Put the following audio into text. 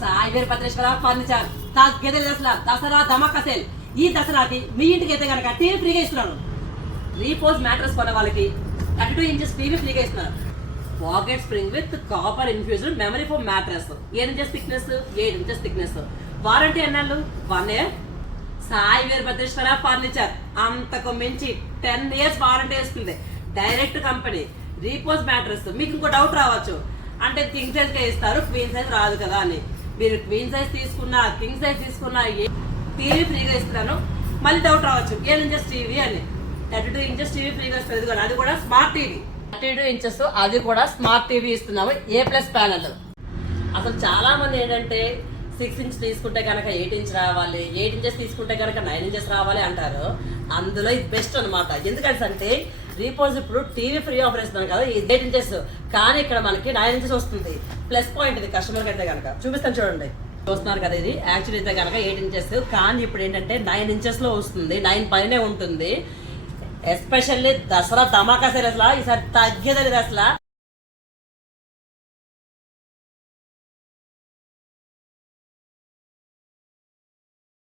సాయి వీర Bhadreshwar furniture తగ్గేదే అసలు దసరా ధమాకా sale. ఈ దసరాకి మీ ఇంటికి అయితే కనుక టీవీ ఫ్రీగా ఇస్తున్నాను. రీపోజ్ మ్యాట్రెస్ కొన్న వాళ్ళకి 32 ఇంచెస్ టీవీ ఫ్రీగా ఇస్తున్నారు. Pocket spring with copper infused memory foam mattress 7 inches thickness 8 inches thickness. Warranty ఎన్నాళ్ళు? 1 year. సాయి వీర భద్రేశ్వర ఫర్నిచర్ అంతకు మించి 10 years వారంటీ వస్తుంది. Direct company. Repos mattress. మీకు ఇంకో డౌట్ రావచ్చు, అంటే కింగ్ సైజ్ గా ఇస్తారు క్వీన్ సైజ్ రాదు కదా అని. మీరు క్వీన్ సైజ్ తీసుకున్నా కింగ్ సైజ్ తీసుకున్నా టీవీ ఫ్రీగా ఇస్తున్నాను. మళ్ళీ డౌట్ రావచ్చు 7 ఇంచెస్ టీవీ అని. 32 ఇంచెస్ టీవీ ఫ్రీగా ఇస్తుంది కానీ అది కూడా స్మార్ట్ టీవీ. 32 ఇంచెస్ అది కూడా స్మార్ట్ టీవీ ఇస్తున్నాము. A+ panel. అసలు చాలా మంది ఏంటంటే 6 ఇంచ్ తీసుకుంటే కనుక 8 ఇంచ్ రావాలి, 8 ఇంచెస్ తీసుకుంటే కనుక 9 ఇంచెస్ రావాలి అంటారు. అందులో ఇది బెస్ట్ అనమాట. ఎందుకంటే రీపోజ్ ఇప్పుడు టీవీ ఫ్రీ ఆఫర్ ఇస్తున్నాను కదా, ఇది 8 ఇంచెస్ కానీ ఇక్కడ మనకి 9 ఇంచెస్ వస్తుంది. ప్లస్ పాయింట్ ఇది కస్టమర్కి అయితే కనుక. చూపిస్తాను చూడండి. చూస్తున్నారు కదా, ఇది యాక్చువల్ అయితే కనుక 8 ఇంచెస్ కానీ ఇప్పుడు ఏంటంటే 9 ఇంచెస్ లో వస్తుంది. 9 పైనే ఉంటుంది. ఎస్పెషల్లీ దసరా ధమాకా సేల్ అసలు ఈసారి తగ్గేది అసలు.